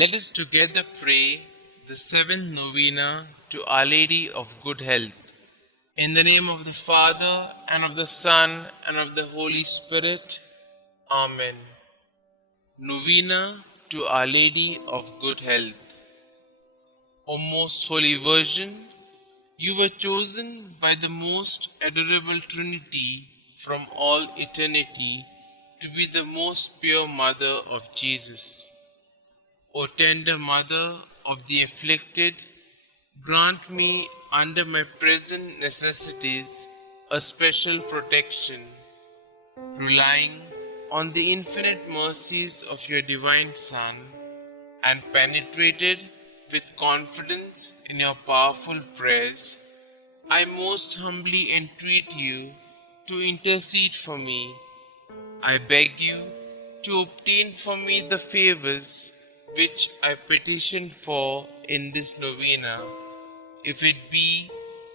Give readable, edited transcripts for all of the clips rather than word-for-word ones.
Let us together pray the seventh novena to Our Lady of Good Health. In the name of the Father, and of the Son, and of the Holy Spirit. Amen. Novena to Our Lady of Good Health. O most Holy Virgin, you were chosen by the most adorable Trinity from all eternity to be the most pure Mother of Jesus. O tender Mother of the afflicted, grant me under my present necessities a special protection, relying on the infinite mercies of your divine Son, and penetrated with confidence in your powerful prayers. I most humbly entreat you to intercede for me. I beg you to obtain for me the favors which I petition for in this novena, if it be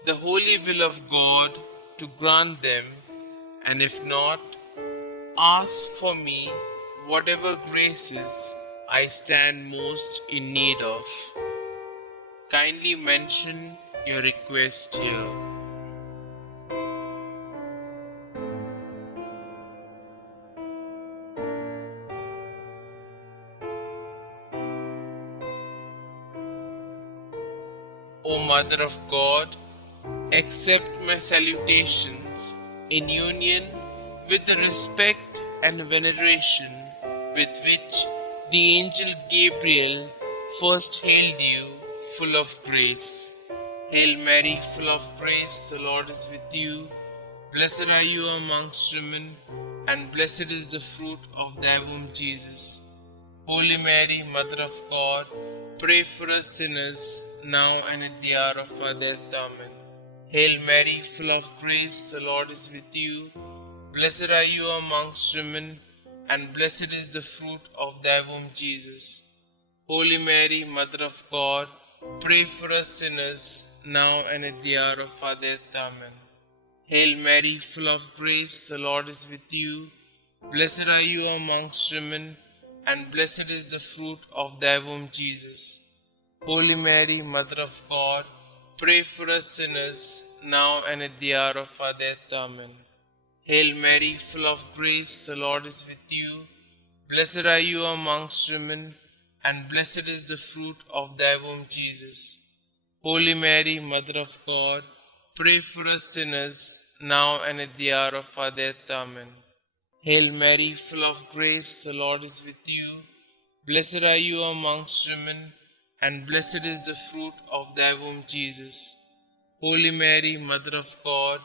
the holy will of God to grant them, and if not, ask for me whatever graces I stand most in need of. Kindly mention your request here. O Mother of God, accept my salutations in union with the respect and veneration with which the angel Gabriel first hailed you, full of grace. Hail Mary, full of grace, the Lord is with you. Blessed are you amongst women, and blessed is the fruit of thy womb, Jesus. Holy Mary, Mother of God, pray for us sinners, now and at the hour of our death. Amen. Hail Mary, full of grace, the Lord is with you. Blessed are you amongst women, and blessed is the fruit of thy womb, Jesus. Holy Mary, Mother of God, pray for us sinners, now and at the hour of our death. Amen. Hail Mary, full of grace, the Lord is with you. Blessed are you amongst women, and blessed is the fruit of thy womb, Jesus. Holy Mary, Mother of God, pray for us sinners, now and at the hour of our death. Amen. Hail Mary, full of grace, the Lord is with you. Blessed are you amongst women, and blessed is the fruit of thy womb, Jesus. Holy Mary, Mother of God, pray for us sinners, now and at the hour of our death. Amen. Hail Mary, full of grace, the Lord is with you. Blessed are you amongst women, and blessed is the fruit of thy womb, Jesus. Holy Mary, Mother of God,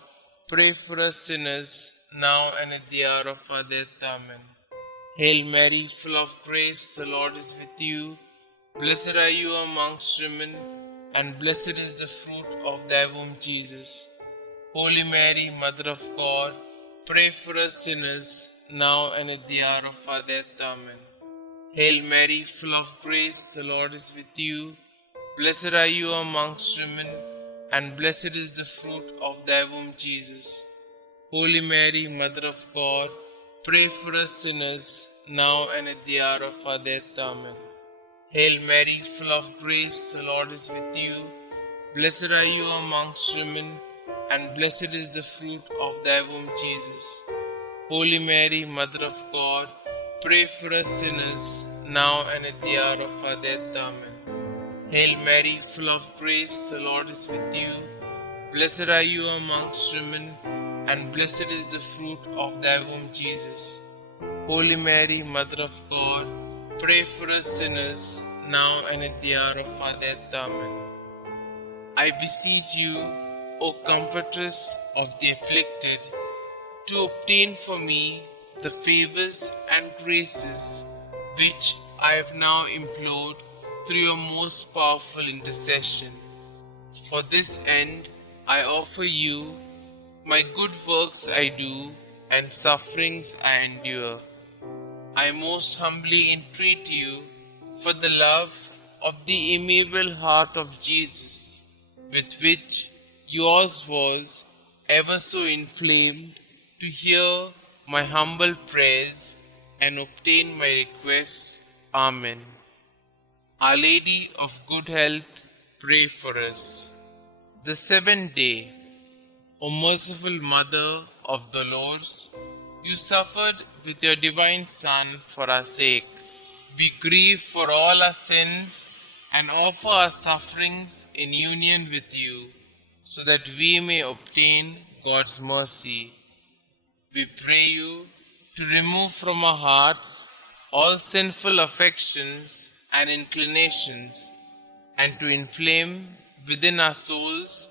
pray for us sinners, now and at the hour of our death. Amen. Hail Mary, full of grace, the Lord is with you. Blessed are you amongst women, and blessed is the fruit of thy womb, Jesus. Holy Mary, Mother of God, pray for us sinners, now and at the hour of our death. Amen. Hail Mary, full of grace, the Lord is with you. Blessed are you amongst women, and blessed is the fruit of thy womb, Jesus. Holy Mary, Mother of God, pray for us sinners, now and at the hour of our death. Amen. Hail Mary, full of grace, the Lord is with you. Blessed are you amongst women, and blessed is the fruit of thy womb, Jesus. Holy Mary, Mother of God, pray for us sinners, now and at the hour of our death. Amen. Hail Mary, full of grace, the Lord is with you. Blessed are you amongst women, and blessed is the fruit of thy womb, Jesus. Holy Mary, Mother of God, pray for us sinners, now and at the hour of our death. Amen. I beseech you, O Comfortress of the afflicted, to obtain for me the favors and graces which I have now implored through your most powerful intercession. For this end, I offer you my good works I do and sufferings I endure. I most humbly entreat you for the love of the amiable heart of Jesus, with which yours was ever so inflamed, to hear my humble prayers and obtain my requests. Amen. Our Lady of Good Health, pray for us. The seventh day. O merciful Mother of the Lords, you suffered with your divine Son for our sake. We grieve for all our sins and offer our sufferings in union with you, so that we may obtain God's mercy. We pray you to remove from our hearts all sinful affections and inclinations, and to inflame within our souls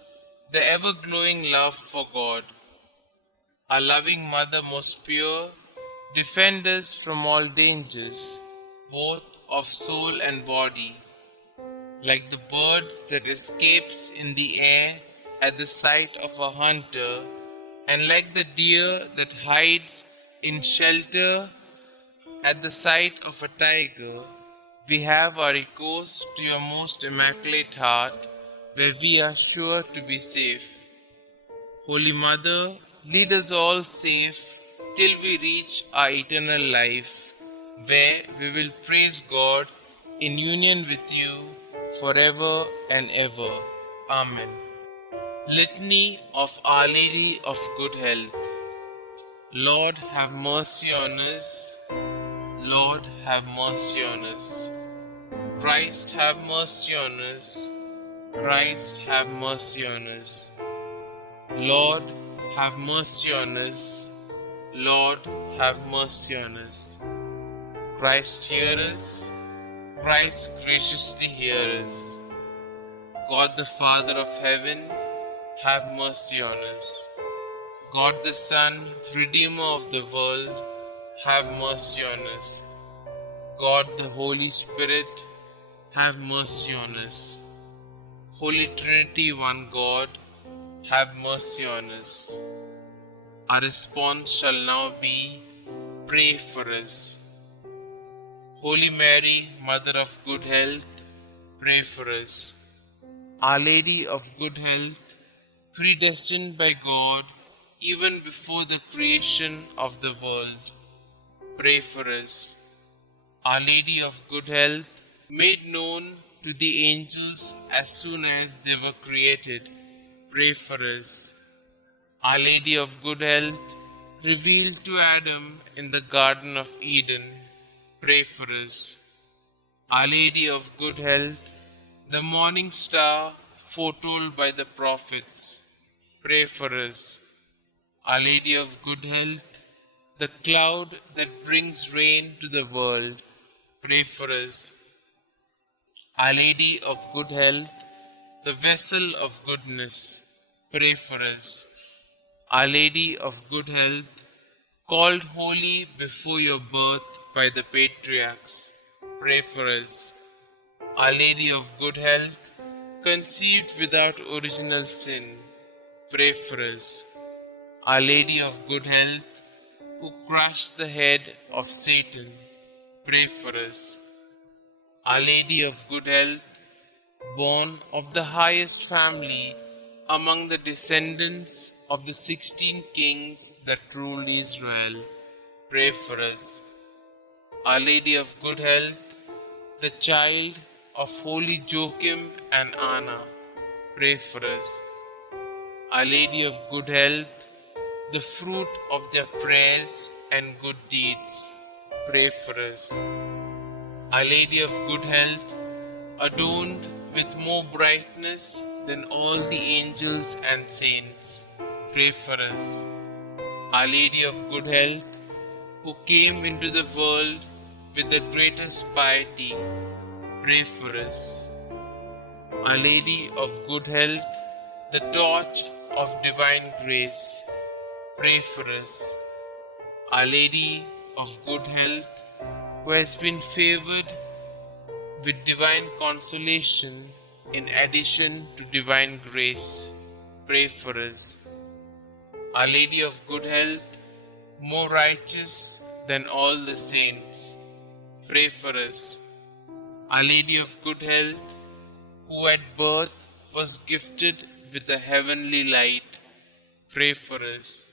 the ever-glowing love for God. Our loving Mother most pure, defend us from all dangers, both of soul and body, like the birds that escapes in the air at the sight of a hunter, and like the deer that hides in shelter at the sight of a tiger. We have our recourse to your most immaculate heart, where we are sure to be safe. Holy Mother, lead us all safe till we reach our eternal life, where we will praise God in union with you forever and ever. Amen. Litany of Our Lady of Good Health. Lord, have mercy on us. Lord, have mercy on us. Christ, have mercy on us. Christ, have mercy on us. Lord, have mercy on us. Lord, have mercy on us. Christ, hear us. Christ, graciously hear us. God the Father of heaven, have mercy on us. God the Son, Redeemer of the world, have mercy on us. God the Holy Spirit, have mercy on us. Holy Trinity, one God, have mercy on us. Our response shall now be, pray for us. Holy Mary, Mother of Good Health, pray for us. Our Lady of Good Health, predestined by God even before the creation of the world, pray for us. Our Lady of Good Health, made known to the angels as soon as they were created, pray for us. Our Lady of Good Health, revealed to Adam in the Garden of Eden, pray for us. Our Lady of Good Health, the morning star foretold by the prophets, pray for us. Our Lady of Good Health, the cloud that brings rain to the world, pray for us. Our Lady of Good Health, the vessel of goodness, pray for us. Our Lady of Good Health, called holy before your birth by the patriarchs, pray for us. Our Lady of Good Health, conceived without original sin, pray for us. Our Lady of Good Health, who crushed the head of Satan, pray for us. Our Lady of Good Health, born of the highest family among the descendants of the 16 kings that ruled Israel, pray for us. Our Lady of Good Health, the child of holy Joachim and Anna, pray for us. Our Lady of Good Health, the fruit of their prayers and good deeds, pray for us. Our Lady of Good Health, adorned with more brightness than all the angels and saints, pray for us. Our Lady of Good Health, who came into the world with the greatest piety, pray for us. Our Lady of Good Health, the torch of divine grace, pray for us. Our Lady of Good Health, who has been favored with divine consolation in addition to divine grace, pray for us. Our Lady of Good Health, more righteous than all the saints, pray for us. Our Lady of Good Health, who at birth was gifted with the heavenly light, pray for us.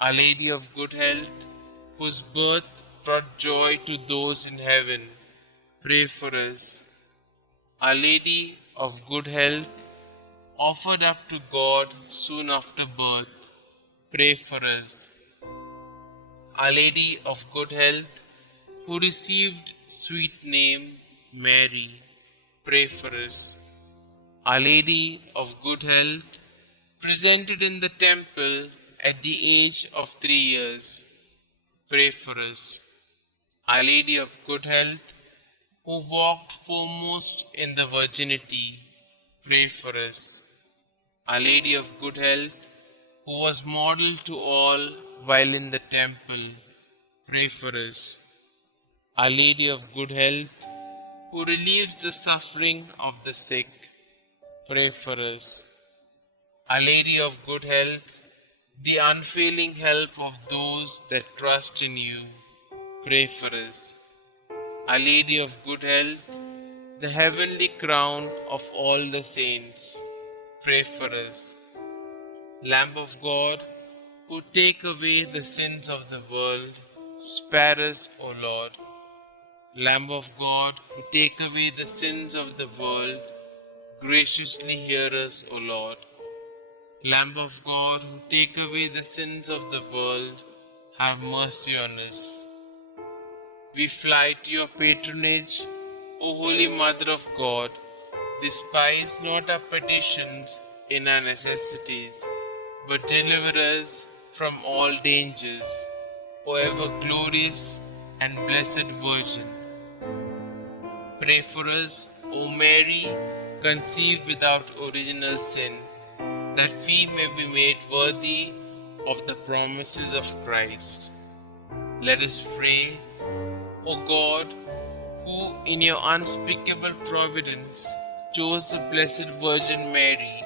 Our Lady of Good Health, whose birth brought joy to those in heaven, pray for us. Our Lady of Good Health, offered up to God soon after birth, pray for us. Our Lady of Good Health, who received sweet name Mary, pray for us. Our Lady of Good Health, presented in the temple at the age of 3 years, pray for us. Our Lady of Good Health, who walked foremost in the virginity, pray for us. Our Lady of Good Health, who was model to all while in the temple, pray for us. Our Lady of Good Health, who relieves the suffering of the sick, pray for us. Our Lady of Good Health, the unfailing help of those that trust in you, pray for us. Our Lady of Good Health, the heavenly crown of all the saints, pray for us. Lamb of God, who take away the sins of the world, spare us, O Lord. Lamb of God, who take away the sins of the world, graciously hear us, O Lord. Lamb of God, who take away the sins of the world, have mercy on us. We fly to your patronage, O Holy Mother of God. Despise not our petitions in our necessities, but deliver us from all dangers, O ever glorious and blessed Virgin. Pray for us, O Mary, conceived without original sin, that we may be made worthy of the promises of Christ. Let us pray. O God, who in your unspeakable providence chose the Blessed Virgin Mary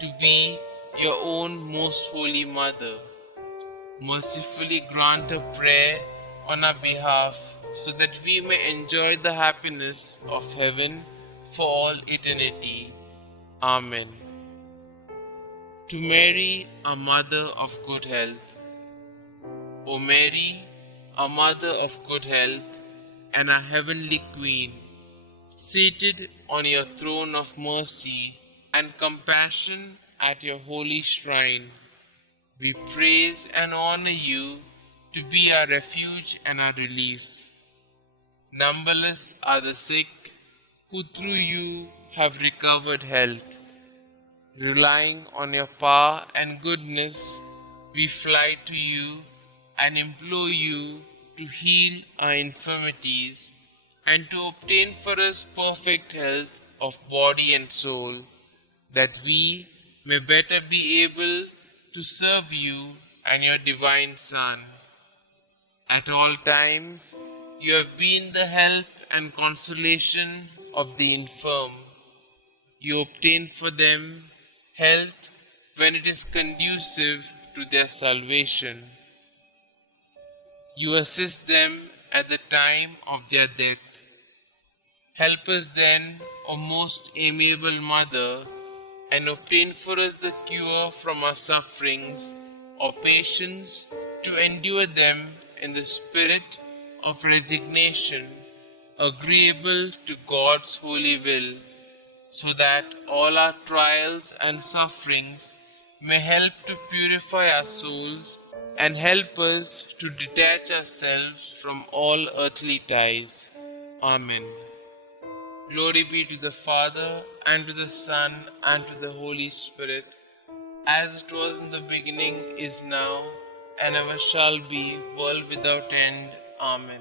to be your own most holy Mother, mercifully grant a prayer on our behalf so that we may enjoy the happiness of heaven for all eternity. Amen. To Mary, our Mother of Good Health. O Mary, our Mother of Good Health, and our Heavenly Queen, seated on your throne of mercy and compassion at your holy shrine, we praise and honor you to be our refuge and our relief. Numberless are the sick who through you have recovered health. Relying on your power and goodness, we fly to you and implore you to heal our infirmities and to obtain for us perfect health of body and soul, that we may better be able to serve you and your divine Son. At all times, you have been the help and consolation of the infirm. You obtain for them health when it is conducive to their salvation. You assist them at the time of their death. Help us then, O most amiable Mother, and obtain for us the cure from our sufferings, or patience to endure them in the spirit of resignation, agreeable to God's holy will, so that all our trials and sufferings may help to purify our souls and help us to detach ourselves from all earthly ties. Amen. Glory be to the Father, and to the Son, and to the Holy Spirit, as it was in the beginning, is now, and ever shall be, world without end. Amen.